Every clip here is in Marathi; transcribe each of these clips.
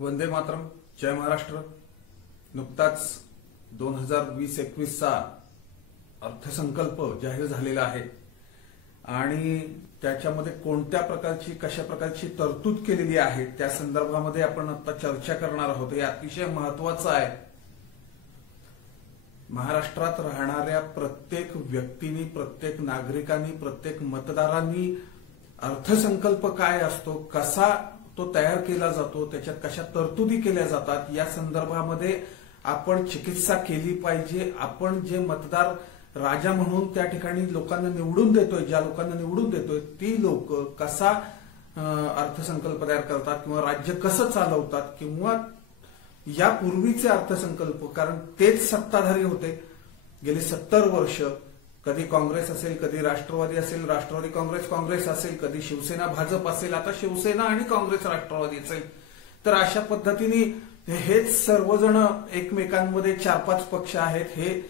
वंदे मातरम. जय महाराष्ट्र. नुकताच 2020-21चा अर्थसंकल्प जाहीर झालेला आहे आणि त्याच्यामध्ये कोणत्या प्रकारची कशा प्रकारची तरतूद केलेली आहे त्या संदर्भामध्ये आपण आता चर्चा करणार आहोत. हे अतिशय महत्त्वाचं आहे. महाराष्ट्रात राहणाऱ्या प्रत्येक व्यक्तीने, प्रत्येक नागरिकांनी, प्रत्येक मतदारांनी अर्थसंकल्प काय असतो, कसा तो तयार केला जातो, त्याच्यात कशा तरतुदी केल्या जातात या संदर्भामध्ये आपण चिकित्सा केली पाहिजे. आपण जे मतदार राजा म्हणून त्या ठिकाणी लोकांना निवडून देतोय, ज्या लोकांना निवडून देतोय ती लोक कसा अर्थसंकल्प तयार करतात किंवा राज्य कसं चालवतात किंवा यापूर्वीचे अर्थसंकल्प, कारण तेच सत्ताधारी होते गेली 70 वर्ष. कधी काँग्रेस असेल, कधी राष्ट्रवादी असेल, राष्ट्रवादी काँग्रेस असेल, कधी शिवसेना भाजप असेल, आता शिवसेना आणि काँग्रेस राष्ट्रवादी असेल. तर अशा पद्धतीने हेच सर्वजण एकमेकांमध्ये 4-5 पक्ष आहेत, हे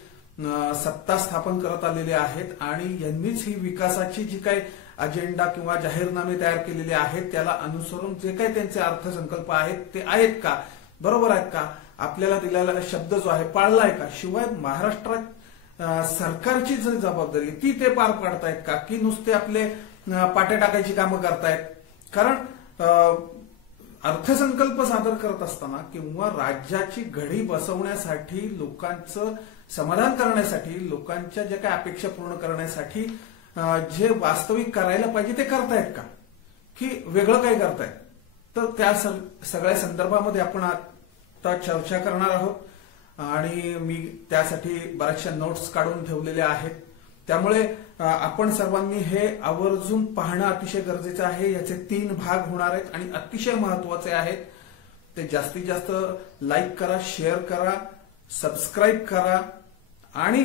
सत्ता स्थापन करत आलेले आहेत आणि यांनीच ही विकासाची जी काही अजेंडा किंवा जाहीरनामे तयार केलेले आहेत त्याला अनुसरून जे काही त्यांचे अर्थसंकल्प आहेत ते आहेत का, बरोबर आहेत का, आपल्याला दिलेला शब्द जो आहे पाळलाय का, शिवाय महाराष्ट्रात सरकारची जी जबाबदारी ती ते पार पाडतायत का, की नुसते आपले पाटे टाकायची कामं करतायत. कारण अर्थसंकल्प सादर करत असताना किंवा राज्याची घडी बसवण्यासाठी, लोकांचं समाधान करण्यासाठी, लोकांच्या ज्या काही अपेक्षा पूर्ण करण्यासाठी जे वास्तविक करायला पाहिजे ते करतायत का, की वेगळं काय करतायत. तर त्या सगळ्या संदर्भामध्ये आपण आता चर्चा करणार आहोत आणि मी त्यासाठी बऱ्याचशा नोट्स काढून ठेवलेल्या आहेत. त्यामुळे आपण सर्वांनी हे आवर्जून पाहणं अतिशय गरजेचं आहे. याचे 3 भाग होणार आहेत आणि अतिशय महत्वाचे आहेत. ते जास्तीत जास्त लाईक करा, शेअर करा, सबस्क्राईब करा आणि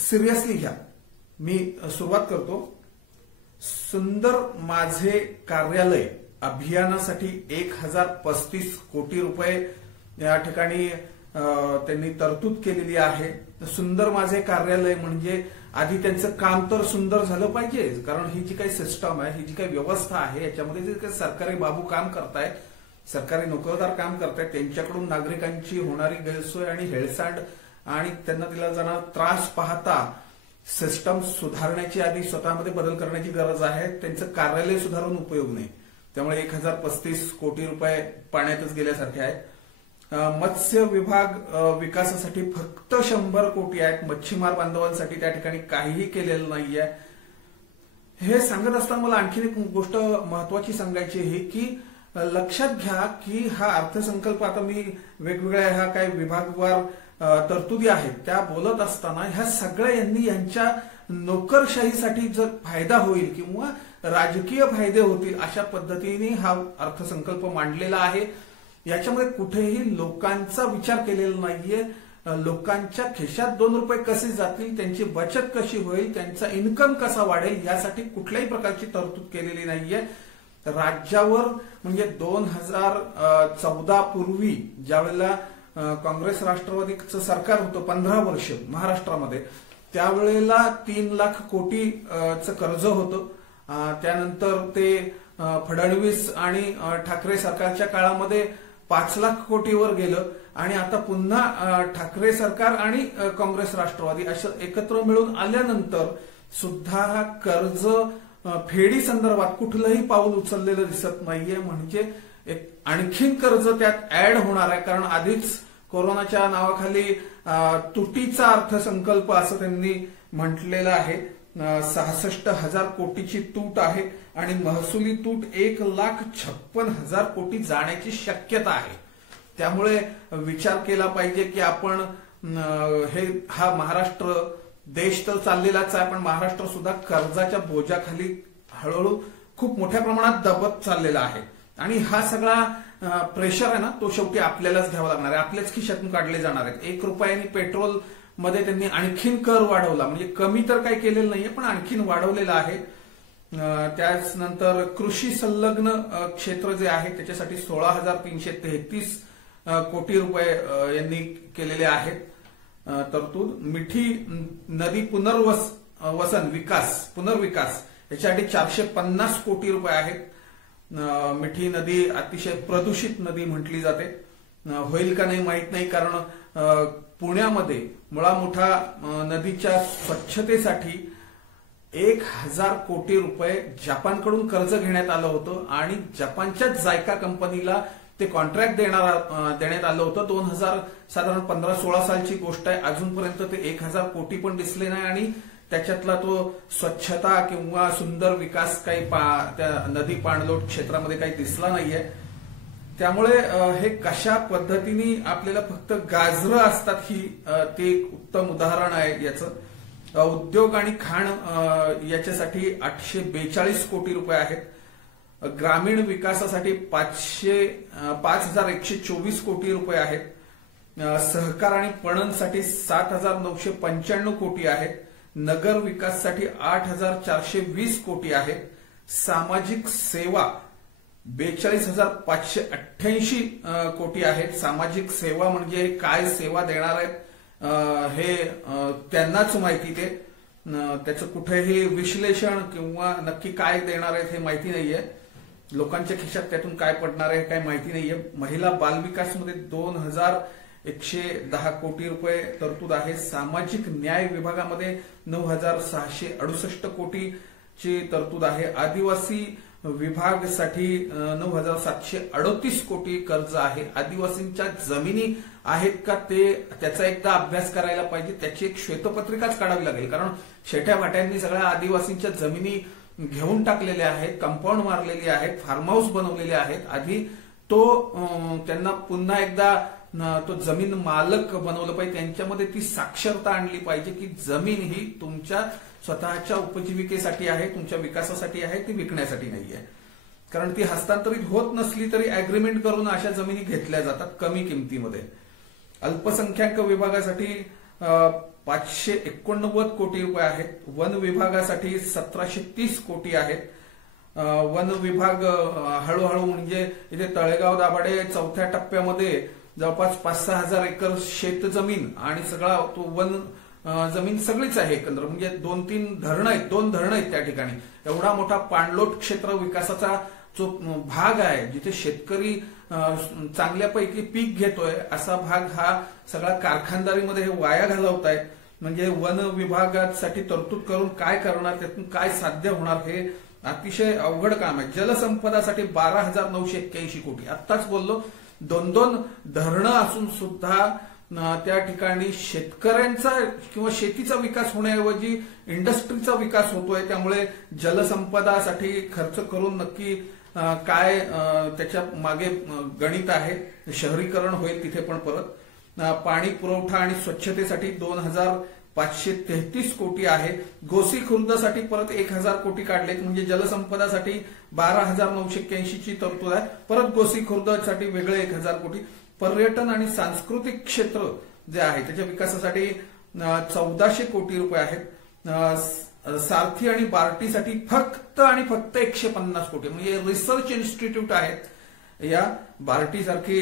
सिरियसली घ्या. मी सुरुवात करतो. सुंदर माझे कार्यालय अभियानासाठी 1035 कोटी रुपये या ठिकाणी त्यांनी तरतूद केलेली आहे. सुंदर माझे कार्यालय म्हणजे आधी त्यांचं काम तर सुंदर झालं पाहिजे, कारण ही जी काही सिस्टम आहे, ही जी काही व्यवस्था आहे, याच्यामध्ये जे काही सरकारी बाबू काम करतायत, सरकारी नोकरदार काम करतायत, त्यांच्याकडून नागरिकांची होणारी गैरसोय आणि हेळसांड आणि त्यांना दिला जाणारा त्रास पाहता सिस्टम सुधारण्याची, आधी स्वतःमध्ये बदल करण्याची गरज आहे. त्यांचं कार्यालय सुधारून उपयोग नाही. त्यामुळे 1035 कोटी रुपये पाण्यातच गेल्यासारखे आहेत. मत्स्य विभाग विकासासाठी फक्त 100 कोटी आहेत. मच्छीमार बांधवांसाठी त्या ठिकाणी काहीही केलेलं नाहीये. हे सांगत असताना मला आणखी एक गोष्ट महत्वाची सांगायची आहे की लक्षात घ्या की हा अर्थसंकल्प, आता मी वेगवेगळ्या ह्या काही विभागवार तरतुदी आहेत त्या बोलत असताना ह्या सगळ्या यांनी यांच्या नोकरशाहीसाठी जर फायदा होईल किंवा राजकीय फायदे होतील अशा पद्धतीने हा अर्थसंकल्प मांडलेला आहे. याच्यामध्ये कुठेही लोकांचा विचार केलेला नाहीये. लोकांच्या खिशात 2 रुपये कसे जातील, त्यांची बचत कशी होईल, त्यांचा इन्कम कसा वाढेल यासाठी कुठल्याही प्रकारची तरतूद केलेली नाहीये. राज्यावर म्हणजे 2014 पूर्वी ज्यावेळेला काँग्रेस राष्ट्रवादीचं सरकार होतं 15 वर्ष महाराष्ट्रामध्ये, त्यावेळेला 3 लाख कोटीचं कर्ज होतं. त्यानंतर ते फडणवीस आणि ठाकरे सरकारच्या काळामध्ये 5 लाख कोटीवर गेलं आणि आता पुन्हा ठाकरे सरकार आणि काँग्रेस राष्ट्रवादी असं एकत्र मिळून आल्यानंतर सुद्धा हा कर्ज फेडी संदर्भात कुठलंही पाऊल उचललेलं दिसत नाहीये. म्हणजे एक आणखीन कर्ज त्यात ऍड होणार आहे, कारण आधीच कोरोनाच्या नावाखाली तुटीचा अर्थसंकल्प असं त्यांनी म्हटलेलं आहे. 66,000 कोटीची तूट आहे आणि महसुली तूट 1,56,000 कोटी जाण्याची शक्यता आहे. त्यामुळे विचार केला पाहिजे की आपण हा महाराष्ट्र देश तर चाललेलाच आहे, पण महाराष्ट्र सुद्धा कर्जाच्या बोजाखाली हळूहळू खूप मोठ्या प्रमाणात दबत चाललेला आहे आणि हा सगळा प्रेशर आहे ना, तो शेवटी आपल्यालाच घ्यावा लागणार आहे. आपल्याच खिशातून काढले जाणार आहेत. 1 रुपयाने पेट्रोल मध्ये त्यांनी आणखीन कर वाढवला, म्हणजे कमी तर काही केलेलं नाहीये पण आणखीन वाढवलेला आहे. त्यानंतर कृषी संलग्न क्षेत्र जे आहे त्याच्यासाठी 16,333 कोटी रुपये यांनी केलेले आहेत तरतूद. मिठी नदी पुनर्विकास याच्यासाठी 450 कोटी रुपये आहेत. मिठी नदी अतिशय प्रदूषित नदी म्हटली जाते. होईल का नाही माहित नाही, कारण पुण्यामध्ये मुळा मुठा नदीच्या स्वच्छतेसाठी 1,000 कोटी रुपये जपानकडून कर्ज घेण्यात आलं होतं आणि जपानच्याच जायका कंपनीला ते कॉन्ट्रॅक्ट देण्यात आलं होतं. 2000 साधारण 15-16 सालची गोष्ट आहे. अजूनपर्यंत ते 1,000 कोटी पण दिसले नाही आणि त्याच्यातला तो स्वच्छता किंवा सुंदर विकास काही त्या नदी पाणलोट क्षेत्रामध्ये काही दिसला नाहीये. त्यामुळे हे कशा पद्धतीने आपल्याला फक्त गाजरं असतात ही ते एक उत्तम उदाहरण आहे याचं. उद्योग आणि खाण याच्यासाठी 842 कोटी रुपये आहेत. ग्रामीण विकासासाठी 5,124 कोटी रुपये आहेत. सहकार आणि पणनसाठी 7,995 कोटी आहेत. नगर विकासासाठी 8,420 कोटी आहेत. सामाजिक सेवा 42,588 कोटी आहेत. सामाजिक सेवा म्हणजे काय सेवा देणार आहेत हे त्यांनाच माहिती. ते त्याचं कुठेही विश्लेषण किंवा नक्की काय देणार आहेत हे माहिती नाहीये. लोकांच्या खिशात त्यातून काय पडणार आहे काय माहिती नाहीये. महिला बालविकासमध्ये 2,110 कोटी रुपये तरतूद आहे. सामाजिक न्याय विभागामध्ये 9,668 कोटीची तरतूद आहे. आदिवासी विभागासाठी 9,738 कोटी कर्ज आहे. आदिवासींच्या जमिनी आहेत का त्याचा एकदा अभ्यास करायला पाहिजे. त्याची एक श्वेतपत्रिकाच काढावी लागेल, कारण शेठ्या भाट्यांनी सगळ्या आदिवासींच्या जमिनी घेऊन टाकलेल्या आहेत, कंपाऊंड मारलेली आहेत, फार्म हाऊस बनवलेले आहेत. आधी त्यांना पुन्हा एकदा तो जमीन मालक बनवलं पाहिजे. त्यांच्यामध्ये ती साक्षरता आणली पाहिजे की जमीन ही तुमच्या स्वतःच्या उपजीविकेसाठी आहे, तुमच्या विकासासाठी आहे, ती विकण्यासाठी नाहीये. कारण ती हस्तांतरित होत नसली तरी अग्रीमेंट करून अशा जमिनी घेतल्या जातात कमी किमतीमध्ये. अल्पसंख्याक विभागासाठी 589 कोटी रुपये आहेत. वन विभागासाठी 1,730 कोटी आहेत. वन विभाग हळूहळू म्हणजे इथे तळेगाव दाभाडे चौथ्या टप्प्यामध्ये जवळपास 5-6 हजार एकर शेतजमीन आणि सगळा तो वन जमीन सगळीच आहे एकंदर. म्हणजे 2-3 धरणं आहेत, 2 धरणं आहेत त्या ठिकाणी. एवढा मोठा पाणलोट क्षेत्र विकासाचा जो भाग आहे, जिथे शेतकरी चांगल्यापैकी पीक घेतोय असा भाग हा सगळा कारखानदारीमध्ये हे वाया घालवत आहेत. म्हणजे वन विभागासाठी तरतूद करून काय करणार, त्यातून काय साध्य होणार हे अतिशय अवघड काम आहे. जलसंपदासाठी 12,981 कोटी. आत्ताच बोललो 2-2 धरणं असून सुद्धा त्या ठिकाणी शेतकऱ्यांचा किंवा शेतीचा विकास होण्याऐवजी इंडस्ट्रीचा विकास होतोय. त्यामुळे जलसंपदासाठी खर्च करून नक्की काय त्याच्या मागे गणित आहे. शहरीकरण होईल तिथे पण परत. पाणी पुरवठा आणि स्वच्छतेसाठी 2,533 कोटी आहे. गोसी खुर्दसाठी परत 1,000 कोटी काढलेत. म्हणजे जलसंपदासाठी 12,981 ची तरतूद आहे. परत गोसी खुर्दसाठी वेगळे 1,000 कोटी. पर्यटन आणि सांस्कृतिक क्षेत्र जे आहे त्याच्या विकासासाठी 1,400 कोटी रुपये आहेत. सारथी आणि बार्टीसाठी फक्त आणि फक्त 150 कोटी. म्हणजे रिसर्च इन्स्टिट्यूट आहेत. या बार्टी सारखी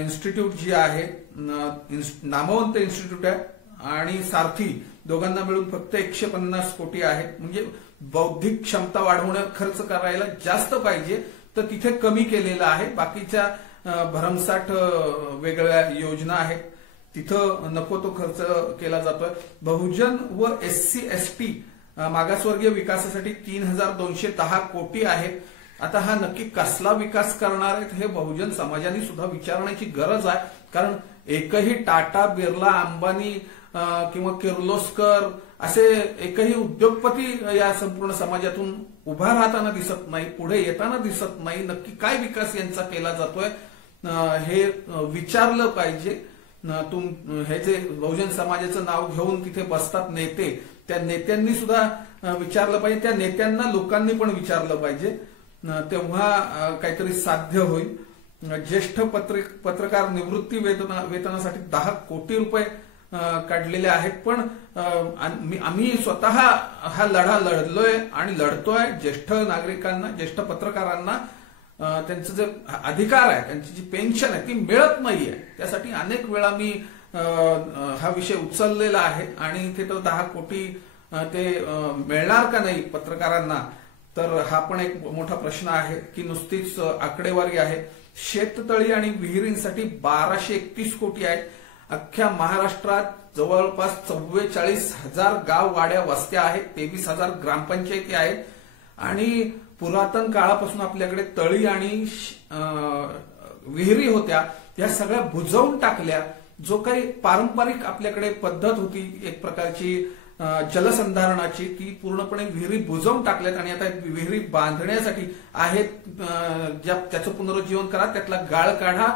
इन्स्टिट्यूट जी आहे नामवंत इन्स्टिट्यूट आहे आणि सारथी दोघांना मिळून फक्त 150 कोटी आहेत. म्हणजे बौद्धिक क्षमता वाढवण्यात खर्च करायला जास्त पाहिजे तर तिथे कमी केलेला आहे. बाकीच्या भरमसाठ वेगळ्या योजना आहेत तिथं नको तो खर्च केला जातोय. बहुजन व SC/ST मागासवर्गीय विकासासाठी 3,210 कोटी आहेत. आता हा नक्की कसला विकास करणार आहेत हे बहुजन समाजाने सुद्धा विचारण्याची गरज आहे. कारण एकही टाटा, बिर्ला, अंबानी किंवा किर्लोस्कर असे एकही उद्योगपती या संपूर्ण समाजातून उभा राहताना दिसत नाही, पुढे येताना दिसत नाही. नक्की काय विकास यांचा केला जातोय हे विचारलं पाहिजे. हे जे बहुजन समाजाचं नाव घेऊन तिथे बसतात नेते, त्या नेत्यांनी सुद्धा विचारलं पाहिजे. त्या नेत्यांना लोकांनी पण विचारलं पाहिजे. तेव्हा काहीतरी साध्य होईल. ज्येष्ठ पत्रकार निवृत्ती वेतनासाठी 10 कोटी रुपये काढलेले आहेत. पण आम्ही स्वतः हा लढा लढलोय आणि लढतोय. ज्येष्ठ नागरिकांना, ज्येष्ठ पत्रकारांना त्यांचं जे अधिकार आहे, त्यांची जी पेन्शन आहे ती मिळत नाहीये. त्यासाठी अनेक वेळा मी हा विषय उचललेला आहे आणि इथे तर 10 कोटी ते मिळणार का नाही पत्रकारांना तर हा पण एक मोठा प्रश्न आहे की नुसतीच आकडेवारी आहे. शेततळी आणि विहिरींसाठी 1231 कोटी आहेत. अख्ख्या महाराष्ट्रात जवळपास 44,000 गाव वाड्या वस्त्या आहेत, 23,000 ग्रामपंचायती आहेत आणि पुरातन काळापासून आपल्याकडे तळी आणि विहिरी होत्या, या सगळ्या बुजवून टाकल्या. जो काही पारंपरिक आपल्याकडे पद्धत होती एक प्रकारची जलसंधारणाची, ती पूर्णपणे विहिरी बुजवून टाकल्यात आणि आता विहिरी बांधण्यासाठी आहेत, ज्या त्याचं पुनरुज्जीवन करा, त्यातला गाळ काढा,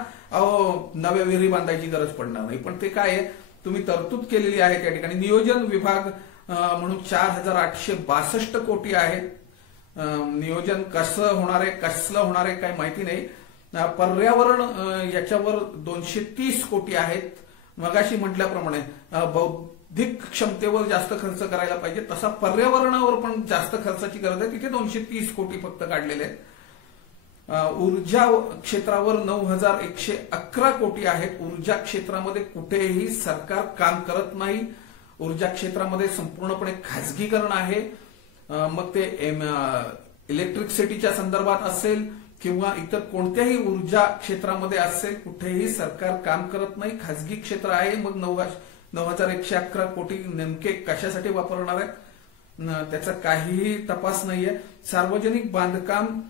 नव्या विहिरी बांधायची गरज पडणार नाही. पण ते काय आहे, तुम्ही तरतूद केलेली आहे त्या ठिकाणी. नियोजन विभाग म्हणून 4,862 कोटी आहेत. नियोजन कसं होणार आहे, कसलं होणार आहे काय माहिती नाही. पर्यावरण याच्यावर 230 कोटी आहेत. मगाशी म्हटल्याप्रमाणे बौद्धिक क्षमतेवर जास्त खर्च करायला पाहिजे, तसा पर्यावरणावर पण जास्त खर्चाची गरज आहे, तिथे 230 कोटी फक्त काढलेले आहेत. ऊर्जा क्षेत्रावर 9,111 कोटी आहेत. ऊर्जा क्षेत्रामध्ये कुठेही सरकार काम करत नाही. ऊर्जा क्षेत्रामध्ये संपूर्णपणे खासगीकरण आहे. मग ते इलेक्ट्रिसिटीच्या संदर्भात असेल किंवा इतर कोणत्याही ऊर्जा क्षेत्रामध्ये असेल, कुठेही सरकार काम करत नाही, खासगी क्षेत्र आहे. मग 9,111 कोटी नेमके कशासाठी वापरणार आहेत त्याचा काहीही तपास नाहीये. सार्वजनिक बांधकाम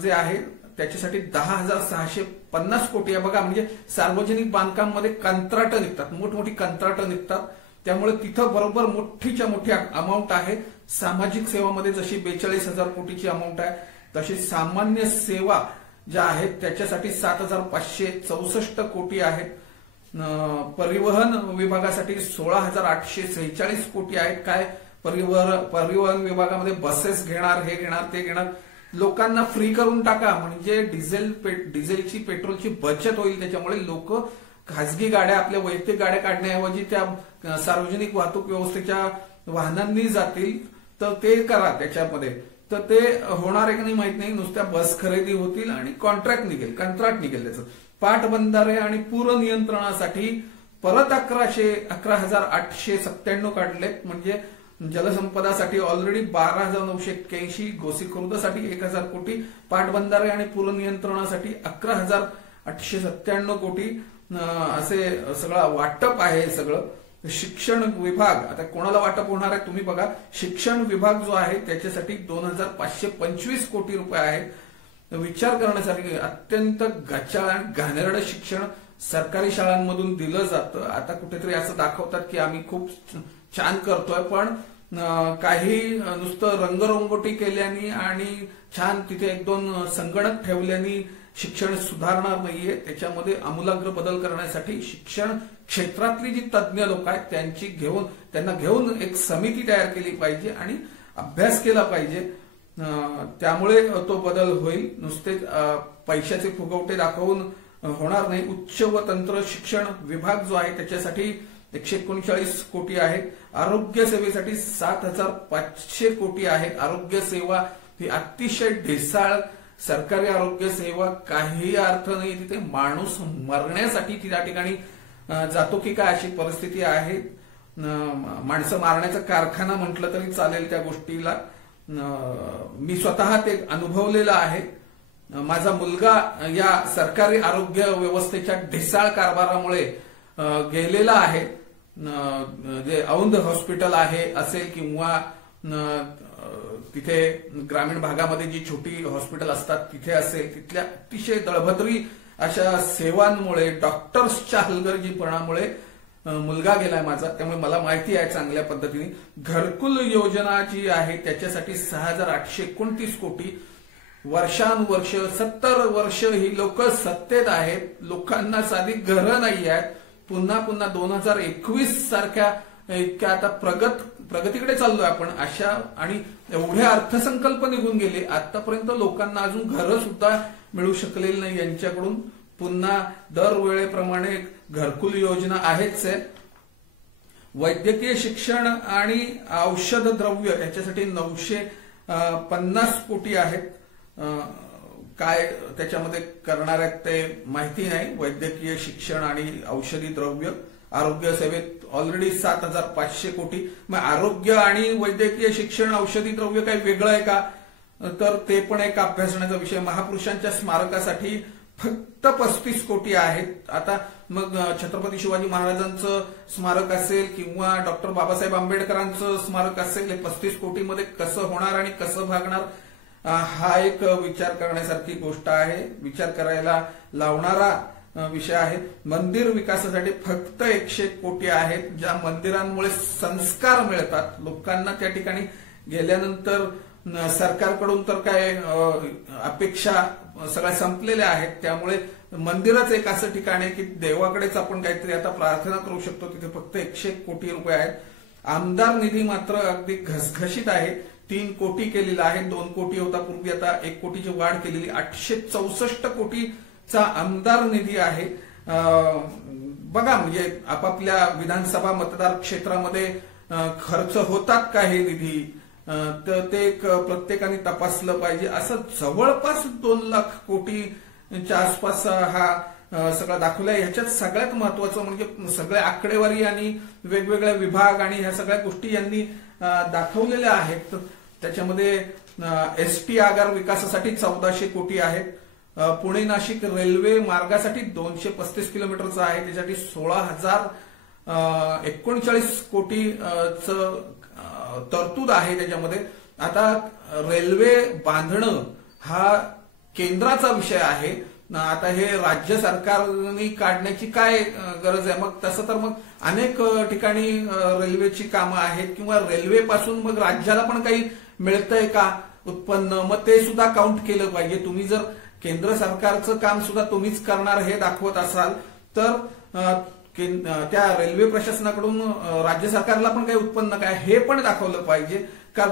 जे आहे त्याच्यासाठी 10,650 कोटी आहे. बघा, म्हणजे सार्वजनिक बांधकाम मध्ये कंत्राटं निघतात, मोठमोठी कंत्राटं निघतात, त्यामुळे तिथं बरोबर मोठीच्या मोठी अमाऊंट आहे. सामाजिक सेवामध्ये जशी 42,000 कोटीची अमाऊंट आहे, तशी सामान्य सेवा ज्या आहेत त्याच्यासाठी 7,564 कोटी आहेत. परिवहन विभागासाठी 16,846 कोटी आहेत. काय परिवहन विभागामध्ये बसेस घेणार, हे घेणार, ते घेणार. लोकांना फ्री करून टाका, म्हणजे डिझेलची पेट्रोलची बचत होईल. त्याच्यामुळे लोक खासगी गाड्या, आपल्या वैयक्तिक गाड्या काढण्याऐवजी त्या सार्वजनिक वाहतूक व्यवस्थेच्या वाहनांनी जातील. तर ते करा त्याच्यामध्ये. तर ते होणार आहे की नाही माहित नाही. नुसत्या बस खरेदी होतील आणि कॉन्ट्रॅक्ट निघेल, कंत्राट निघेल त्याचं. पाटबंधारे आणि पूर नियंत्रणासाठी परत 11,897 काढलेत. म्हणजे जलसंपदासाठी ऑलरेडी 12,981, गोसीखुर्दसाठी 1,000 कोटी, पाटबंधारे आणि पूर नियंत्रणासाठी 11,897 कोटी असे सगळं वाटप आहे. सगळं शिक्षण विभाग, आता कोणाला वाटप होणार आहे तुम्ही बघा. शिक्षण विभाग जो आहे त्याच्यासाठी 2,525 कोटी रुपये आहेत. विचार करण्यासाठी अत्यंत गचाळ आणि घाणेरडं शिक्षण सरकारी शाळांमधून दिलं जातं. आता कुठेतरी असं दाखवतात की आम्ही खूप छान करतोय, पण काही नुसतं रंगरंगोटी केल्यानी आणि छान तिथे 1-2 संगणक ठेवल्यानी शिक्षण सुधारणार नाहीये. त्याच्यामध्ये आमूलाग्र बदल करण्यासाठी शिक्षण क्षेत्रातली जी तज्ज्ञ लोक आहेत त्यांना घेऊन एक समिती तयार केली पाहिजे आणि अभ्यास केला पाहिजे. त्यामुळे तो बदल होईल. नुसते पैशाचे फुगवटे दाखवून होणार नाही. उच्च व तंत्र शिक्षण विभाग जो आहे त्याच्यासाठी 139 कोटी आहेत. आरोग्य सेवेसाठी 7,500 कोटी आहेत. आरोग्य सेवा ही अतिशय ढेसाळ सरकारी आरोग्य सेवा, काही अर्थ नाही तिथे. माणूस मरण्यासाठी त्या ठिकाणी जातो की काय अशी परिस्थिती आहे. माणसं मारण्याचा कारखाना म्हटलं तरी चालेल त्या गोष्टीला. मी स्वतः ते अनुभवलेलं आहे. माझा मुलगा या सरकारी आरोग्य व्यवस्थेच्या ढिसाळ कारभारामुळे गेलेला आहे. जे औंध हॉस्पिटल आहे असेल किंवा तिथे ग्रामीण भागामध्ये जी छोटी हॉस्पिटल असतात तिथे असेल, तिथल्या अतिशय दळभद्री अशा सेवांमुळे, डॉक्टर्सच्या हलगर्जीपणामुळे मुलगा गेलाय माझा. त्यामुळे मला माहिती आहे चांगल्या पद्धतीने. घरकुल योजना जी आहे त्याच्यासाठी 6,829 कोटी. वर्षानुवर्ष 70 वर्ष ही लोक सत्तेत आहेत, लोकांना साधी घरं नाही आहेत. पुन्हा 2021 सारख्या इतक्या आता प्रगतीकडे चाललोय आपण अशा, आणि एवढे अर्थसंकल्प निघून गेले, आतापर्यंत लोकांना अजून घरं सुद्धा मिळू शकलेली नाही यांच्याकडून. पुन्हा दरवेळेप्रमाणे घरकुल योजना आहेच आहे. वैद्यकीय शिक्षण आणि औषध द्रव्य याच्यासाठी 950 कोटी आहेत. काय त्याच्यामध्ये करणार आहेत ते माहिती नाही. वैद्यकीय शिक्षण आणि औषधी द्रव्य. आरोग्य सेवेत ऑलरेडी 7,500 कोटी. मग आरोग्य आणि वैद्यकीय शिक्षण औषधी द्रव्य काही वेगळं आहे का? तर ते पण एक अभ्यासण्याचा विषय. महापुरुषांच्या स्मारकासाठी फक्त 35 कोटी आहेत. आता मग छत्रपती शिवाजी महाराजांचं स्मारक असेल किंवा डॉक्टर बाबासाहेब आंबेडकरांचं स्मारक असेल, हे 35 कोटीमध्ये कसं होणार आणि कसं भागणार, हा एक विचार करण्यासारखी गोष्ट आहे, विचार करायला लावणारा विषय आहे. मंदिर विकासासाठी फक्त 101 कोटी आहेत, ज्या मंदिरांमुळे संस्कार मिळतात लोकांना. त्या ठिकाणी गेल्यानंतर सरकारकडून तर काय अपेक्षा सगळ्या संपलेल्या आहेत. त्यामुळे मंदिरच एक असं ठिकाण आहे की देवाकडेच आपण काहीतरी आता प्रार्थना करू शकतो. तिथे फक्त 101 कोटी रुपये आहेत. आमदार निधी मात्र अगदी घसघशीत आहे. 3 कोटी केलेला आहे. 2 कोटी होता पूर्वी, आता 1 कोटीची वाढ केलेली. 864 कोटीचा आमदार निधी आहे. बघा, म्हणजे आपापल्या विधानसभा मतदार क्षेत्रामध्ये खर्च होतात का हे निधी, तर ते प्रत्येकाने तपासलं पाहिजे. असं जवळपास 2 लाख कोटीच्या आसपास हा सगळा दाखवलाय. ह्याच्यात सगळ्यात महत्वाचं म्हणजे सगळ्या आकडेवारी आणि वेगवेगळ्या विभाग आणि ह्या सगळ्या गोष्टी यांनी दाखवलेल्या आहेत. त्याच्यामध्ये एसटी आगार विकासासाठी 1400 कोटी आहेत. पुणे नाशिक रेल्वे मार्गासाठी 235 किलोमीटरचा आहे, त्यासाठी 16,039 कोटीचं तरतूद आहे त्याच्यामध्ये. आता रेल्वे बांधणं हा केंद्राचा विषय आहे. आता हे राज्य सरकारने काढण्याची काय गरज आहे? मग तसं तर मग अनेक ठिकाणी रेल्वेची कामं आहेत किंवा रेल्वेपासून मग राज्याला पण काही मिळतंय का उत्पन्न, मग ते सुद्धा काउंट केलं पाहिजे. तुम्ही जर केंद्र सरकारचं काम सुद्धा तुम्हीच करणार हे दाखवत असाल तर त्या रेल्वे प्रशासनाकडून राज्य सरकारला पण काही उत्पन्न काय हे पण दाखवलं पाहिजे का.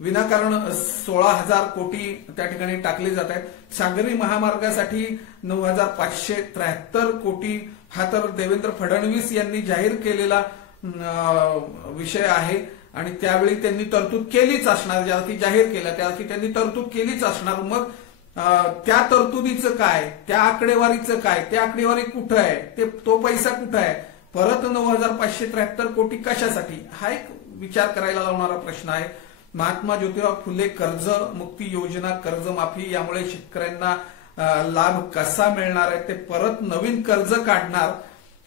विनाकारण 16,000 कोटी त्या ठिकाणी टाकले जात आहेत. सागरी महामार्गासाठी 9,573 कोटी हा तर देवेंद्र फडणवीस यांनी जाहीर केलेला विषय आहे आणि त्यावेळी त्यांनी तरतूद केलीच असणार. ज्यावरती जाहीर केला त्यावरती त्यांनी तरतूद केलीच असणार. मग त्या तरतुदीचं काय, त्या आकडेवारीचं काय, त्या आकडेवारी कुठं आहे, तो पैसा कुठं आहे, परत 9,573 कोटी कशासाठी, हा एक विचार करायला लावणारा प्रश्न आहे. महात्मा ज्योतिराव फुले कर्जमुक्ती योजना, कर्जमाफी, यामुळे शेतकऱ्यांना लाभ कसा मिळणार आहे, ते परत नवीन कर्ज काढणार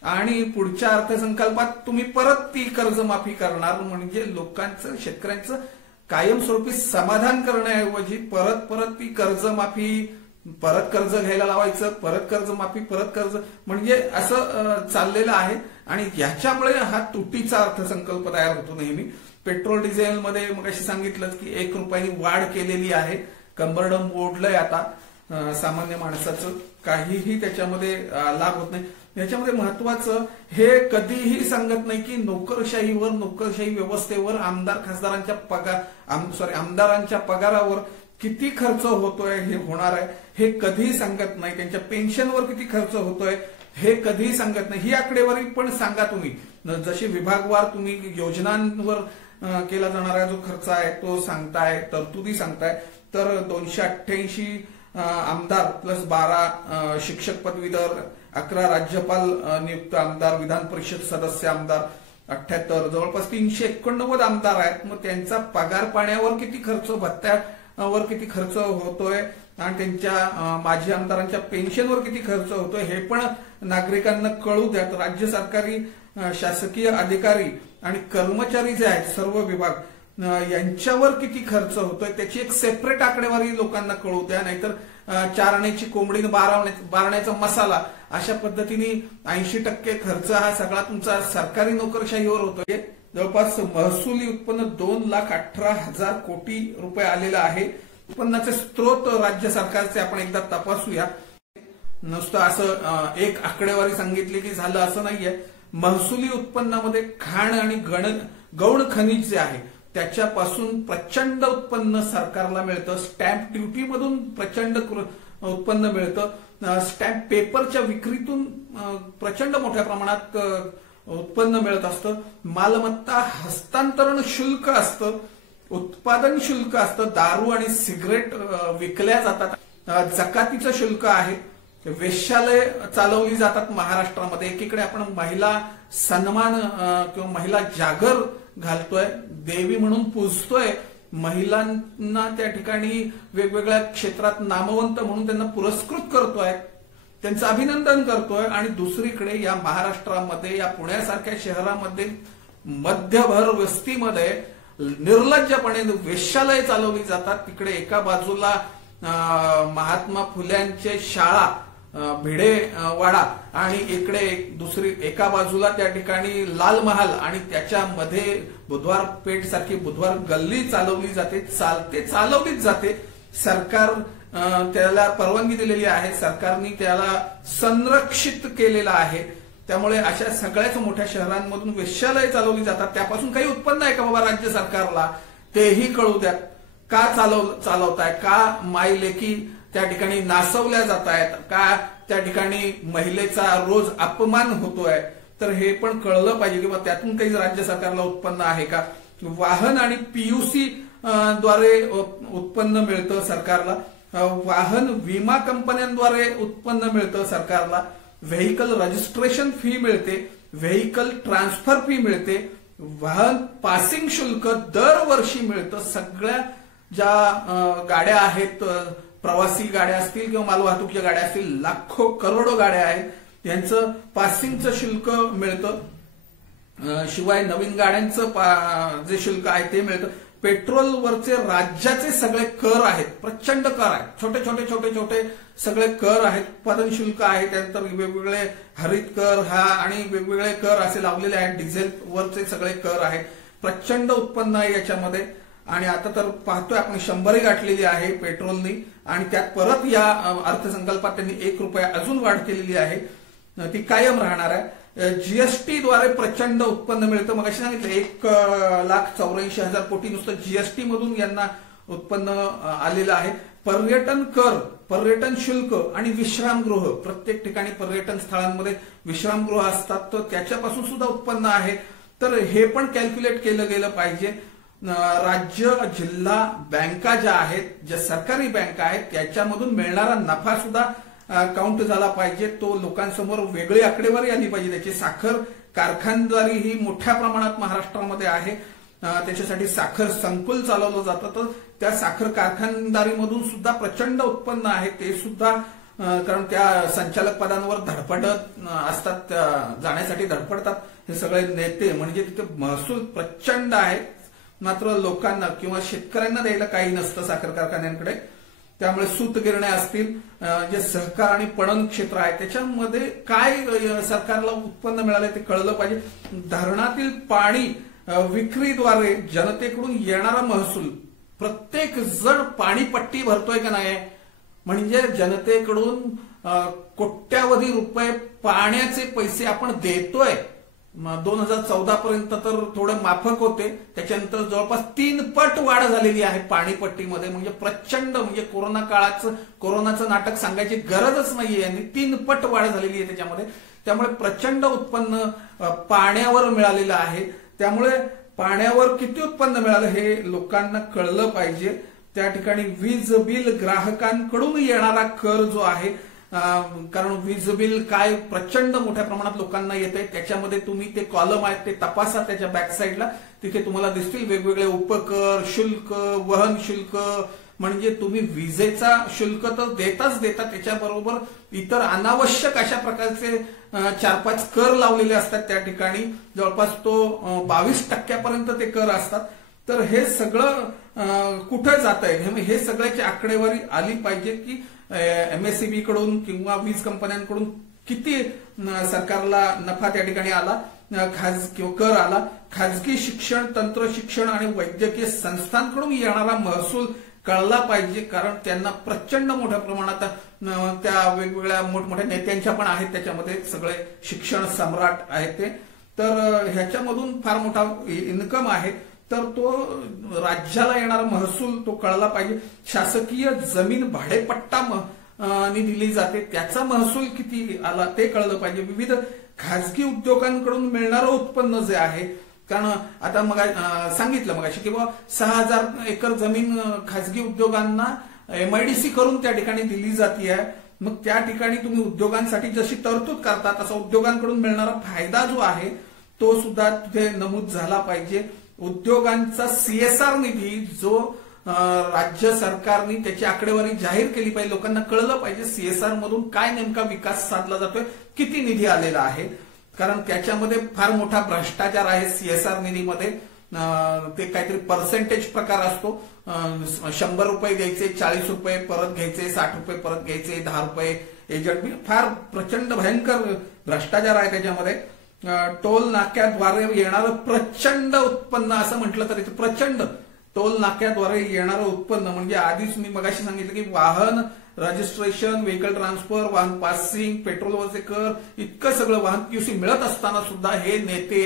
आणि पुढच्या अर्थसंकल्पात तुम्ही परत ती कर्जमाफी करणार. म्हणजे लोकांचं, शेतकऱ्यांचं कायमस्वरूपी समाधान करण्याऐवजी परत ती कर्जमाफी, परत कर्ज घ्यायला लावायचं, परत कर्जमाफी, परत कर्ज, म्हणजे असं चाललेलं आहे. आणि याच्यामुळे हा तुटीचा अर्थसंकल्प तयार होतो नेहमी. पेट्रोल डिझेलमध्ये मग अशी सांगितलं की 1 रुपयानी वाढ केलेली आहे. कंबरडं मोडलंय आता सामान्य माणसाचं, काहीही त्याच्यामध्ये लाभ होत नाही. याच्यामध्ये महत्वाचं हे कधीही सांगत नाही की नोकरशाहीवर, नोकरशाही व्यवस्थेवर आमदारांच्या पगारावर किती खर्च होतोय हे होणार आहे हे कधीही सांगत नाही. त्यांच्या पेन्शनवर किती खर्च होतोय हे कधीही सांगत नाही. ही आकडेवारी पण सांगा तुम्ही. जशी विभागवार तुम्ही योजनांवर केला जाणारा जो खर्च आहे तो सांगताय, तरतुदी सांगताय, तर 288 आमदार प्लस 12 शिक्षक पदवीधर, 11 राज्यपाल नियुक्त आमदार, विधान परिषद सदस्य आमदार 78, जवळपास 389 आमदार आहेत. मग त्यांचा पगार पाण्यावर किती खर्च, भत्त्यावर किती खर्च होतोय आणि त्यांच्या माजी आमदारांच्या पेन्शनवर किती खर्च होतोय हे पण नागरिकांना कळू द्यात. राज्य सरकारी शासकीय अधिकारी आणि कर्मचारी जे आहेत सर्व विभाग यांच्यावर किती खर्च होतोय त्याची एक सेपरेट आकडेवारी लोकांना कळू द्या. नाहीतर 4 आण्याची कोंबडी, 12 आण्याचा मसाला अशा पद्धतीने 80% खर्च हा सगळा तुमचा सरकारी नोकरशाहीवर होतोय. जवळपास महसुली उत्पन्न 2,18,000 कोटी रुपये आलेलं आहे. उत्पन्नाचे स्रोत राज्य सरकारचे आपण एकदा तपासूया. नुसतं असं एक आकडेवारी सांगितली की झालं असं नाहीये. महसुली उत्पन्नामध्ये खाण आणि गौण खनिज जे आहे त्याच्यापासून प्रचंड उत्पन्न सरकारला मिळतं. स्टॅम्प ड्युटी मधून प्रचंड उत्पन्न मिळतं. स्टॅम्प पेपरच्या विक्रीतून प्रचंड मोठ्या प्रमाणात उत्पन्न मिळत असतं. मालमत्ता हस्तांतरण शुल्क असतं, उत्पादन शुल्क असतं, दारू आणि सिगरेट विकल्या जातात, जकातीचं शुल्क आहे, वेश्यालय चालवली जातात महाराष्ट्रामध्ये. एकीकडे आपण महिला सन्मान किंवा महिला जागर घालतोय, देवी म्हणून पूजतोय, महिलांना त्या ठिकाणी वेगवेगळ्या क्षेत्रात नामवंत म्हणून त्यांना पुरस्कृत करतोय, त्यांचं अभिनंदन करतोय, आणि दुसरीकडे या महाराष्ट्रामध्ये, या पुण्यासारख्या शहरामध्ये मध्यभर वस्तीमध्ये निर्लज्जपणे वेश्यालय चालवली जातात. तिकडे एका बाजूला महात्मा फुल्यांचे शाळा भिडेवाडा आणि इकडे एका बाजूला त्या ठिकाणी लाल महाल आणि त्याच्यामध्ये बुधवार पेठ सारखी बुधवार गल्ली चालवली जाते, चालवलीच जाते. सरकार त्याला परवानगी दिलेली आहे, सरकारने त्याला संरक्षित केलेलं आहे. त्यामुळे अशा सगळ्याच मोठ्या शहरांमधून वेश्यालय चालवली जातात. त्यापासून काही उत्पन्न आहे का बाबा राज्य सरकारला, तेही कळू द्या. का चालवताय, का माई लेकी त्या ठिकाणी नासवल्या जात आहेत, का त्या ठिकाणी महिलेचा रोज अपमान होतोय, तर हे पण कळलं पाहिजे किंवा त्यातून काही राज्य सरकारला उत्पन्न आहे का. वाहन आणि पीयूसी द्वारे उत्पन्न मिळतं सरकारला, वाहन विमा कंपन्यांद्वारे उत्पन्न मिळतं सरकारला, व्हेकल रजिस्ट्रेशन फी मिळते, व्हेकल ट्रान्सफर फी मिळते, वाहन पासिंग शुल्क दरवर्षी मिळतं. सगळ्या ज्या गाड्या आहेत, प्रवासी गाड्या असतील किंवा मालवाहतुकीच्या गाड्या असतील, लाखो करोडो गाड्या आहेत, यांचं पासिंगचं शुल्क मिळतं. शिवाय नवीन गाड्यांचं जे शुल्क आहे ते मिळतं. पेट्रोलवरचे राज्याचे सगळे कर आहेत, प्रचंड कर आहेत, छोटे सगळे कर आहेत. उत्पादन शुल्क आहे, त्यानंतर वेगवेगळे हरित कर आणि वेगवेगळे कर असे लावलेले आहेत. डिझेलवरचे सगळे कर आहेत, प्रचंड उत्पन्न आहे याच्यामध्ये. आणि आता तर पाहतोय आपण 100 गाठलेली आहे पेट्रोलनी, आणि त्यात परत या अर्थसंकल्पात त्यांनी ₹1 अजून वाढ केलेली आहे, ती कायम राहणार आहे. जीएसटी द्वारे प्रचंड उत्पन्न मिळतं. मग अशी सांगितलं 1,84,000 कोटी नुसतं जीएसटी मधून यांना उत्पन्न आलेलं आहे. पर्यटन कर, पर्यटन शुल्क आणि विश्रामगृह, प्रत्येक ठिकाणी पर्यटन स्थळांमध्ये विश्रामगृह असतात, तर त्याच्यापासून सुद्धा उत्पन्न आहे. तर हे पण कॅल्क्युलेट केलं गेलं पाहिजे. राज्य जिल्हा बँका ज्या आहेत, ज्या सरकारी बँका आहेत, त्याच्यामधून मिळणारा नफा सुद्धा काउंट झाला पाहिजे. तो लोकांसमोर वेगळी आकडेवारी आली पाहिजे. त्याची साखर कारखानदारी ही मोठ्या प्रमाणात महाराष्ट्रामध्ये आहे, त्याच्यासाठी साखर संकुल चालवलं जातं, तर त्या साखर कारखानदारीमधून सुद्धा प्रचंड उत्पन्न आहे. ते सुद्धा कारण त्या संचालक पदांवर धडपडत असतात, जाण्यासाठी धडपडतात हे सगळे नेते, म्हणजे तिथे महसूल प्रचंड आहे. मात्र लोकांना किंवा शेतकऱ्यांना द्यायला काही नसतं साखर कारखान्यांकडे. त्यामुळे सूतगिरण्या असतील, जे सहकार आणि पणन क्षेत्र आहे, त्याच्यामध्ये काय सरकारला उत्पन्न मिळालंय ते कळलं पाहिजे. धरणातील पाणी विक्रीद्वारे जनतेकडून येणारा महसूल, प्रत्येक जण पाणीपट्टी भरतोय का नाही, म्हणजे जनतेकडून कोट्यावधी रुपये पाण्याचे पैसे आपण देतोय. 2014 पर्यंत तर थोडे माफक होते, त्याच्यानंतर जवळपास 3 पट वाढ झालेली आहे पाणीपट्टीमध्ये. म्हणजे प्रचंड, म्हणजे कोरोनाचं नाटक सांगायची गरजच नाहीये, यांनी 3 पट वाढ झालेली आहे त्याच्यामध्ये. त्यामुळे प्रचंड उत्पन्न पाण्यावर मिळालेलं आहे. त्यामुळे पाण्यावर किती उत्पन्न मिळालं हे लोकांना कळलं पाहिजे. त्या ठिकाणी वीज बिल ग्राहकांकडून येणारा कर जो आहे, कारण वीज बिल काय प्रचंड मोठ्या प्रमाणात लोकांना येते, त्याच्यामध्ये तुम्ही ते कॉलम आहेत ते तपासा, त्याच्या बॅकसाईडला तिथे तुम्हाला दिसतील वेगवेगळे उपकर, शुल्क, वहन शुल्क. म्हणजे तुम्ही विजेचा शुल्क तर देताच देता, त्याच्याबरोबर इतर अनावश्यक अशा प्रकारचे 4-5 कर लावलेले असतात त्या ठिकाणी. जवळपास तो 22% ते कर असतात. तर हे सगळं कुठे जात आहे, हे सगळ्याची आकडेवारी आली पाहिजे की एमएससीबी कडून किंवा वीज कंपन्यांकडून किती सरकारला नफा त्या ठिकाणी आला, कर आला. खाजगी शिक्षण, तंत्र शिक्षण आणि वैद्यकीय संस्थांकडून येणारा महसूल कळला पाहिजे, कारण त्यांना प्रचंड मोठ्या प्रमाणात त्या वेगवेगळ्या मोठमोठ्या नेत्यांच्या पण आहेत त्याच्यामध्ये, सगळे शिक्षण सम्राट आहेत ते. तर ह्याच्यामधून फार मोठा इन्कम आहे. तर तो राज्याला येणारा महसूल तो कळला पाहिजे. शासकीय जमीन भाडेपट्टा दिली जाते, त्याचा महसूल किती आला ते कळलं पाहिजे. विविध खाजगी उद्योगांकडून मिळणारं उत्पन्न जे आहे, कारण आता मग सांगितलं मगाशी की 6,000 एकर जमीन खाजगी उद्योगांना एमआयडीसी करून त्या ठिकाणी दिली जाते आहे. मग त्या ठिकाणी तुम्ही उद्योगांसाठी जशी तरतूद करता तसा उद्योगांकडून मिळणारा फायदा जो आहे तो सुद्धा तिथे नमूद झाला पाहिजे. उद्योगांचा CSR निधी जो राज्य सरकारने त्याची आकडेवारी जाहीर केली पाहिजे, लोकांना कळलं पाहिजे CSR मधून काय नेमका विकास साधला जातोय, किती निधी आलेला आहे. कारण त्याच्यामध्ये फार मोठा भ्रष्टाचार आहे CSR निधीमध्ये. ते काहीतरी पर्सेंटेज प्रकार असतो. 100 रुपये द्यायचे, 40 रुपये परत घ्यायचे, 60 रुपये परत घ्यायचे, 10 रुपये एजंट. फार प्रचंड भयंकर भ्रष्टाचार आहे त्याच्यामध्ये. टोल नाक्याद्वारे येणारं प्रचंड उत्पन्न असं म्हटलं तरी प्रचंड टोल नाक्याद्वारे येणारं उत्पन्न म्हणजे आधीच मी मगाशी सांगितलं की वाहन रजिस्ट्रेशन, व्हेकल ट्रान्सफर, वाहन पासिंग, पेट्रोलवरचे कर, इतकं सगळं वाहन QC मिळत असताना सुद्धा हे नेते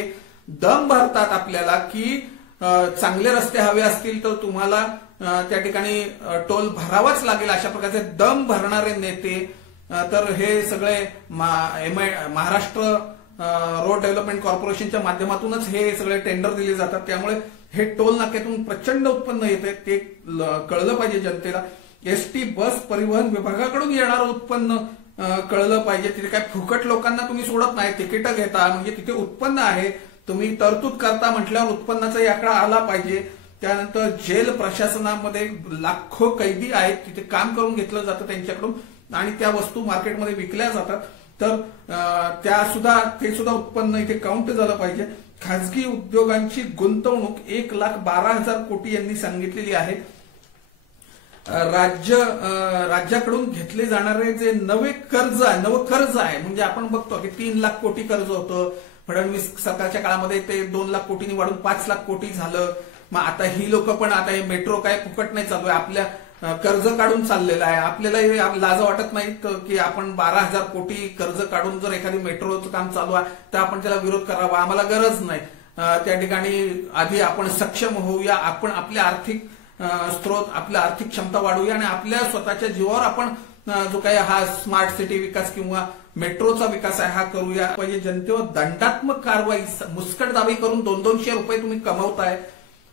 दम भरतात आपल्याला की चांगले रस्ते हवे असतील तर तुम्हाला त्या ठिकाणी टोल भरावाच लागेल. अशा प्रकारचे दम भरणारे नेते. तर हे सगळे महाराष्ट्र रोड डेव्हलपमेंट कॉर्पोरेशनच्या माध्यमातूनच हे सगळे टेंडर दिले जातात. त्यामुळे हे टोल नाक्यातून प्रचंड उत्पन्न येते, ते कळलं पाहिजे जनतेला. ST बस परिवहन विभागाकडून येणारं उत्पन्न कळलं पाहिजे. तिथे काय फुकट लोकांना तुम्ही सोडत नाही, तिकीट घेता म्हणजे तिथे उत्पन्न आहे, तुम्ही तरतूद करता म्हटल्यावर उत्पन्नाचा आकडा आला पाहिजे. त्यानंतर जेल प्रशासनामध्ये लाखो कैदी आहेत, तिथे काम करून घेतलं जातं त्यांच्याकडून आणि त्या वस्तू मार्केटमध्ये विकल्या जातात. तर ते सुद्धा उत्पन्न इथे काउंट झालं पाहिजे. खासगी उद्योगांची गुंतवणूक 1,12,000 कोटी यांनी सांगितलेली आहे. राज्याकडून घेतले जाणारे जे नवं कर्ज आहे म्हणजे आपण बघतो की 3 लाख कोटी कर्ज होतं. फडणवीस सरकारच्या काळामध्ये ते 2 लाख कोटींनी वाढून 5 लाख कोटी झालं. मग आता ही लोक पण आता हे मेट्रो काय फुकट नाही चालू आहे, आपल्या कर्ज काढून चाललेलं आहे. आपल्याला लाज वाटत नाही की आपण 12,000 कोटी कर्ज काढून जर एखादी मेट्रोचं काम चालू आहे तर आपण त्याला विरोध करावा, आम्हाला गरज नाही. त्या ठिकाणी आधी आपण सक्षम होऊया, आपण आपले आर्थिक स्त्रोत, आपल्या आर्थिक क्षमता वाढवूया आणि आपल्या स्वतःच्या जीवावर आपण जो काही हा स्मार्ट सिटी विकास किंवा मेट्रोचा विकास आहे हा करूया. म्हणजे जनतेवर दंडात्मक कारवाई, मुस्कटदाबी करून 200-200 रुपये तुम्ही कमवताय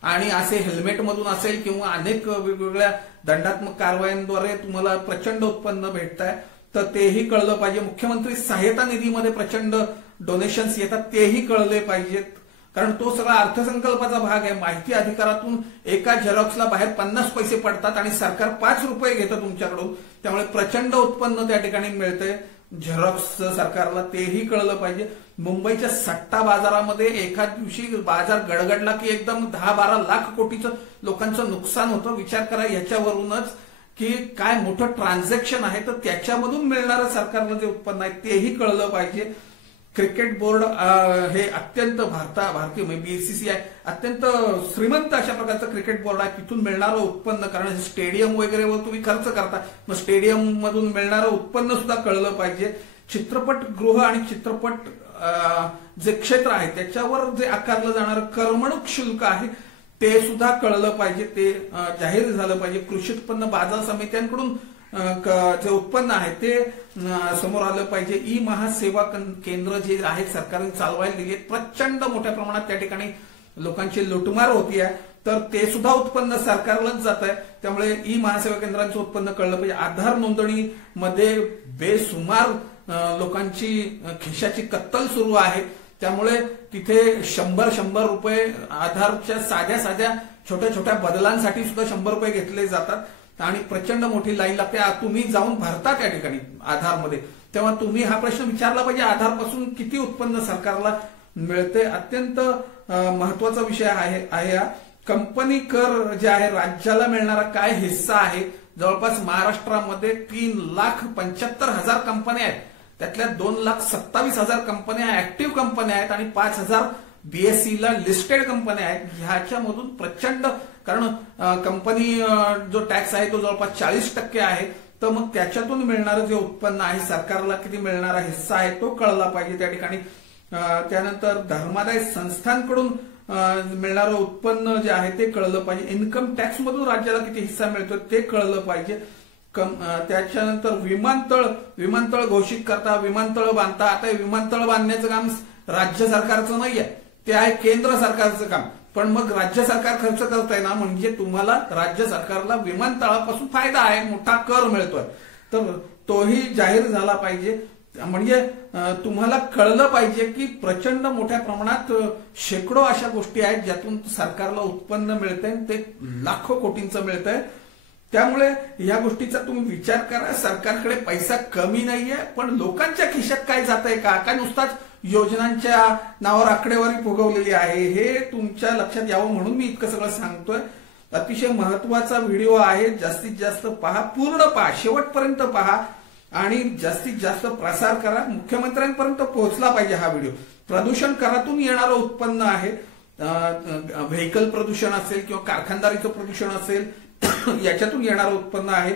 आणि असे हेल्मेटमधून असेल किंवा अनेक वेगवेगळ्या दंडात्मक कारवायांद्वारे तुम्हाला प्रचंड उत्पन्न भेटतंय तर तेही कळलं पाहिजे. मुख्यमंत्री सहायता निधीमध्ये प्रचंड डोनेशन्स येतात, तेही कळले पाहिजेत. कारण तो सगळा अर्थसंकल्पाचा भाग आहे. माहिती अधिकारातून एका झेरॉक्सला बाहेर 50 पैसे पडतात आणि सरकार 5 रुपये घेतं तुमच्याकडून. त्यामुळे प्रचंड उत्पन्न त्या ठिकाणी मिळतंय झेरॉक्स सरकारला, तेही कळलं पाहिजे. मुंबईच्या सट्टा बाजारामध्ये एका दिवशी बाजार गडगडला की एकदम 10-12 लाख कोटीचं लोकांचं नुकसान होतं. विचार करा याच्यावरूनच की काय मोठं ट्रान्झॅक्शन आहे. तर त्याच्यामधून मिळणारं सरकारला जे उत्पन्न आहे तेही कळलं पाहिजे. क्रिकेट बोर्ड हे अत्यंत भारतीय BCCI अत्यंत श्रीमंत अशा प्रकारचं क्रिकेट बोर्ड आहे. तिथून मिळणारं उत्पन्न, कारण स्टेडियम वगैरेवर तुम्ही खर्च करता, मग स्टेडियम मधून मिळणारं उत्पन्न सुद्धा कळलं पाहिजे. चित्रपटगृह आणि चित्रपट जे क्षेत्र आहे त्याच्यावर जे आकारलं जाणारं करमणूक शुल्क आहे ते सुद्धा कळलं पाहिजे, ते जाहीर झालं पाहिजे. कृषी उत्पन्न बाजार समित्यांकडून जे उत्पन्न आहे ते समोर आलं पाहिजे. महासेवा केंद्र जे आहेत सरकारने चालवायला दिली, प्रचंड मोठ्या प्रमाणात त्या ठिकाणी लोकांची लुटमार होती आहे, तर ते सुद्धा उत्पन्न सरकारलाच जात आहे. त्यामुळे महासेवा केंद्रांचं उत्पन्न कळलं पाहिजे. आधार नोंदणीमध्ये बेसुमार लोकांची खिशाची कत्तल सुरू आहे. त्यामुळे तिथे 100 रुपये आधारच्या साध्या छोट्या बदलांसाठी सुद्धा 100 रुपये घेतले जातात आणि प्रचंड मोठी लाईन लागते. तुम्ही जाऊन भरता त्या ठिकाणी आधारमध्ये, तेव्हा तुम्ही हा प्रश्न विचारला पाहिजे, आधारपासून किती उत्पन्न सरकारला मिळते. अत्यंत महत्वाचा विषय आहे हा. कंपनी कर जे आहे राज्याला मिळणारा काय हिस्सा आहे. जवळपास महाराष्ट्रामध्ये 3,75,000 कंपन्या आहेत, त्यातल्या 2,27,000 कंपन्या ऍक्टिव्ह कंपन्या आहेत आणि 5,000 BSE ला लिस्टेड कंपन्या आहेत. ह्याच्यामधून प्रचंड, कारण कंपनी जो टॅक्स आहे तो जवळपास 40% आहे, तर मग त्याच्यातून मिळणारं जे उत्पन्न आहे सरकारला किती मिळणारा हिस्सा आहे तो कळला पाहिजे त्या ठिकाणी. त्यानंतर धर्मादाय संस्थांकडून मिळणारं उत्पन्न जे आहे ते कळलं पाहिजे. इन्कम टॅक्स मधून राज्याला किती हिस्सा मिळतो ते कळलं पाहिजे. त्याच्यानंतर विमानतळ घोषित करता, विमानतळ बांधता. आता विमानतळ बांधण्याचं काम राज्य सरकारचं नाहीये, ते आहे केंद्र सरकारचं काम. पण मग राज्य सरकार खर्च करतंय ना, म्हणजे तुम्हाला राज्य सरकारला विमानतळापासून फायदा आहे, मोठा कर मिळतोय, तर तोही जाहीर झाला पाहिजे. म्हणजे तुम्हाला कळलं पाहिजे की प्रचंड मोठ्या प्रमाणात शेकडो अशा गोष्टी आहेत ज्यातून सरकारला उत्पन्न मिळतंय, ते लाखो कोटींचं मिळतंय. त्यामुळे या गोष्टीचा तुम्ही विचार करा. सरकारकडे पैसा कमी नाहीये, पण लोकांच्या खिशात काय जातंय का नुसताच योजनांच्या नावावर आकडेवारी फुगवलेली आहे हे तुमच्या लक्षात यावं म्हणून मी इतकं सगळं सांगतोय. अतिशय महत्वाचा व्हिडिओ आहे. जास्तीत जास्त पहा, पूर्ण पहा, शेवटपर्यंत पहा आणि जास्तीत जास्त प्रसार करा. मुख्यमंत्र्यांपर्यंत पोहोचला पाहिजे हा व्हिडिओ. प्रदूषण करातून येणारं उत्पन्न आहे. व्हेकल प्रदूषण असेल किंवा कारखानदारीचं प्रदूषण असेल याच्यातून येणारं उत्पन्न आहे.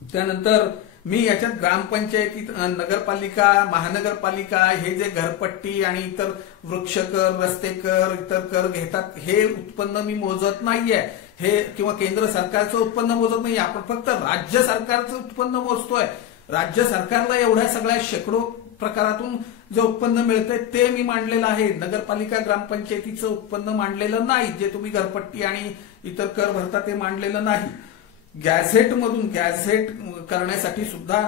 त्यानंतर मी याच्यात ग्रामपंचायतीत, नगरपालिका, महानगरपालिका हे जे घरपट्टी आणि इतर वृक्ष कर, रस्ते कर, इतर कर घेतात हे उत्पन्न मी मोजत नाहीये. हे किंवा केंद्र सरकारचं उत्पन्न मोजत नाही. आपण फक्त राज्य सरकारचं उत्पन्न मोजतोय. राज्य सरकारला एवढ्या सगळ्या शेकडो प्रकारातून जे उत्पन्न मिळतंय ते मी मांडलेलं आहे. नगरपालिका, ग्रामपंचायतीचं उत्पन्न मांडलेलं नाही. जे तुम्ही घरपट्टी आणि इतर कर भरता ते मांडलेलं नाही. गॅझेटमधून गॅझेट करण्यासाठी सुद्धा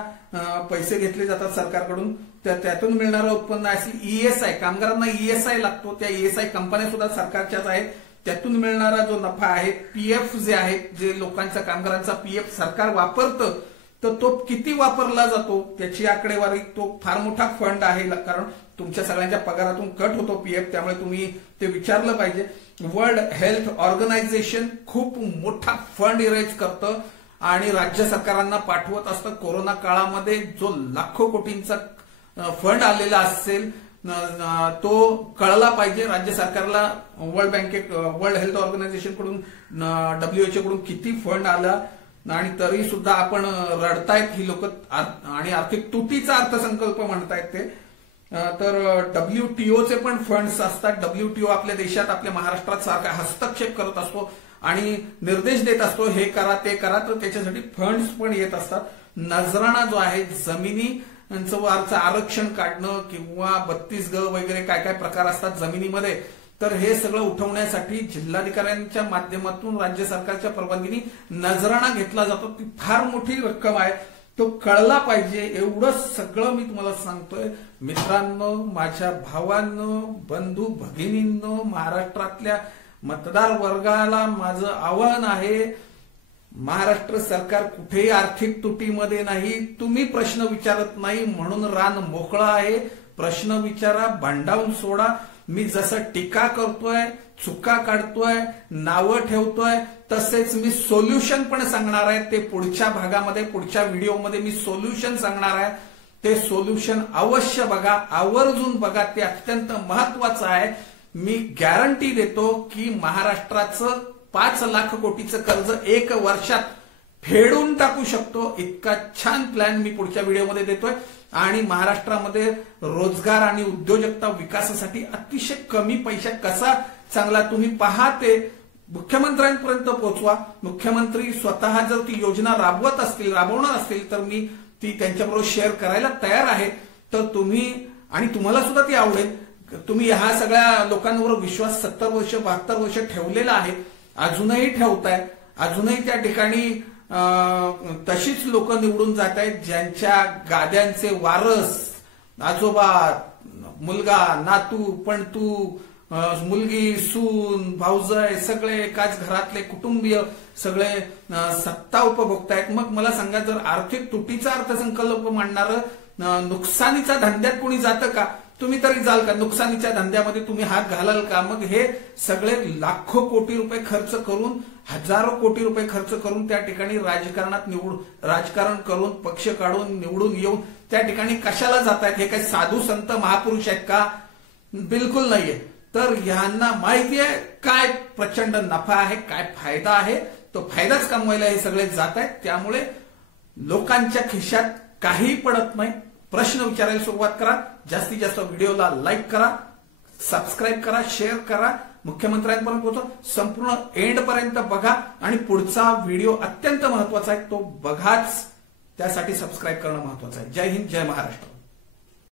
पैसे घेतले जातात सरकारकडून. त्यातून मिळणारं उत्पन्न असेल. ईएसआय, कामगारांना ईएसआय लागतो, त्या ईएसआय कंपन्या सुद्धा सरकारच्याच आहेत. त्यातून मिळणारा जो नफा आहे, पीएफ जे आहे, जे लोकांचा, कामगारांचा पीएफ सरकार वापरतं, तर तो किती वापरला जातो त्याची आकडेवारी, तो फार मोठा फंड आहे. कारण तुमच्या सगळ्यांच्या पगारातून कट होतो पीएफ, त्यामुळे तुम्ही ते विचारलं पाहिजे. वर्ल्ड हेल्थ ऑर्गनायझेशन खूप मोठा फंड इरेज करतं आणि राज्य सरकारांना पाठवत असतं. कोरोना काळामध्ये जो लाखो कोटींचा फंड आलेला असेल तो कळला पाहिजे राज्य सरकारला. वर्ल्ड हेल्थ ऑर्गनायझेशन कडून, WHO कडून किती फंड आला आणि तरी सुद्धा आपण रडतायत ही लोक आणि आर्थिक तुटीचा अर्थसंकल्प म्हणतायत ते. तर WTOचे पण फंड्स असतात. WTO आपल्या देशात, आपल्या महाराष्ट्रात सारखा हस्तक्षेप करत असतो आणि निर्देश देत असतो, हे करा ते करा, तर त्याच्यासाठी फंड्स पण येत असतात. नजराणा जो आहे, जमिनीचं आरक्षण काढणं किंवा 32 ग वगैरे काय काय प्रकार असतात जमिनीमध्ये, तर हे सगळं उठवण्यासाठी जिल्हाधिकाऱ्यांच्या माध्यमातून राज्य सरकारच्या परवानगीने नजराणा घेतला जातो. ती फार मोठी रक्कम आहे, तो कळला पाहिजे. एवढं सगळं मी तुम्हाला सांगतोय. मित्रांनो, माझ्या भावांनो, बंधू भगिनींनो, महाराष्ट्रातल्या मतदार वर्गाला माझं आवाहन आहे, महाराष्ट्र सरकार कुठेही आर्थिक तुटीमध्ये नाही. तुम्ही प्रश्न विचारत नाही म्हणून रान मोकळं आहे. प्रश्न विचारा, भांडावून सोडा. मी जसं टीका करतोय, चुका काढतोय, नावं ठेवतोय, तसेच मी सोल्युशन पण सांगणार आहे. ते पुढच्या भागामध्ये, पुढच्या व्हिडिओमध्ये मी सोल्युशन सांगणार आहे. ते सोल्युशन अवश्य बघा, आवर्जून बघा, ते अत्यंत महत्वाचं आहे. मी गॅरंटी देतो की महाराष्ट्राचं 5 लाख कोटीचं कर्ज 1 वर्षात फेडून टाकू शकतो. इतका छान प्लॅन मी पुढच्या व्हिडिओमध्ये देतोय. आणि महाराष्ट्रामध्ये रोजगार आणि उद्योजकता विकासासाठी अतिशय कमी पैशात कसा चांगला, तुम्ही पहा, ते मुख्यमंत्र्यांपर्यंत पोहोचवा. मुख्यमंत्री स्वतः जर ती योजना राबवणार असतील तर मी ती त्यांच्याबरोबर शेअर करायला तयार आहे. तर तुम्ही, आणि तुम्हाला सुद्धा ती आवडेल. तुम्ही ह्या सगळ्या लोकांवर विश्वास 70 वर्ष 72 वर्ष ठेवलेला आहे, अजूनही ठेवताय. अजूनही त्या ठिकाणी तशीच लोक निवडून जात आहेत ज्यांच्या गाद्यांचे वारस, आजोबा, मुलगा, नातू, पणतू, मुलगी, सून, भाऊजाई, सगळे एकाच घरातले कुटुंबीय सगळे सत्ता उपभोगतायत. मग मला सांगा, जर आर्थिक तुटीचा अर्थसंकल्प मांडणारं नुकसानीच्या धंद्यात कोणी जातं का? तुम्ही तरी जाल का? नुकसानीच्या धंद्यामध्ये तुम्ही हात घालाल का? मग हे सगळे लाखो कोटी रुपये खर्च करून, हजारो कोटी रुपये खर्च करून त्या ठिकाणी राजकारण करून, पक्ष काढून निवडून येऊन त्या ठिकाणी कशाला जात आहेत? हे काही साधू संत महापुरुष आहेत का? बिलकुल नाहीये. तर ह्यांना माहिती आहे काय प्रचंड नफा आहे, काय फायदा आहे. तो फायदाच कमवायला हे सगळे जात आहेत. त्यामुळे लोकांच्या खिशात काही पडत नाही. प्रश्न विचारायला सुरुवात करा. जास्तीत जास्त व्हिडिओला लाईक करा, सबस्क्राईब करा, शेअर करा, मुख्यमंत्र्यांपर्यंत पोहोचा. संपूर्ण एंड पर्यंत बघा आणि पुढचा व्हिडिओ अत्यंत महत्वाचा आहे, तो बघाच. त्यासाठी सबस्क्राईब करणं महत्वाचं आहे. जय हिंद, जय महाराष्ट्र.